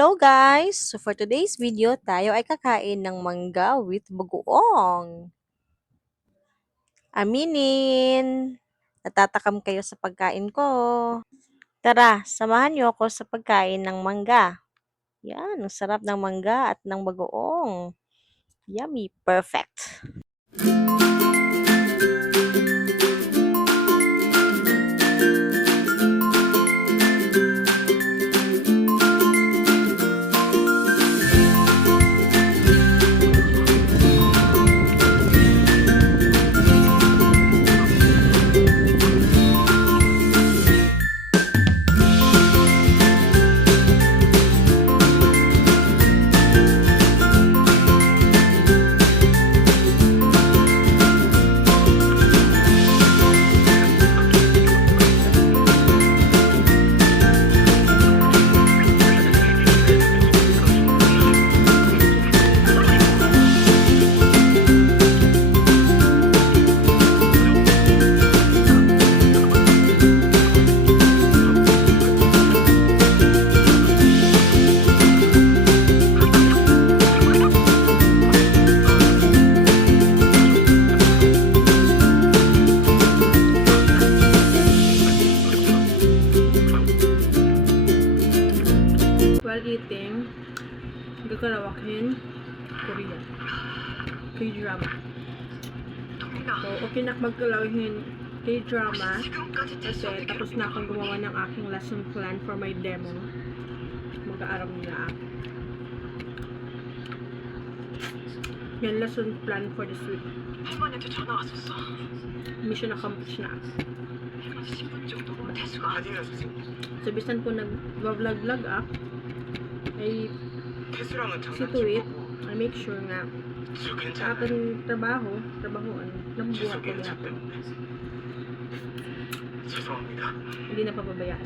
Hello guys! So for today's video, tayo ay kakain ng mangga with bagoong. Aminin! Natatakam kayo sa pagkain ko. Tara, samahan niyo ako sa pagkain ng mangga. Yan, ang sarap ng mangga at ng bagoong. Yummy! Perfect! While eating, gagalawakin Korea. K-drama. So, okay na magkalawakin K-drama kasi tapos na akong gumawa ng aking lesson plan for my demo. Mag-aaral nila. Yan, lesson plan for this week. 할머니한테 전화 왔었어. Mission accomplished na. 할머니 10분 정도 대수가 아니라서. So, bisan po nag-vlog ay 대수랑은 see to it, I make sure nga 술 sa 괜찮아. aking trabahoan, nabubuhat 재수 ko 괜찮 lahat. 때문에. 죄송합니다. Hindi na pababayaan.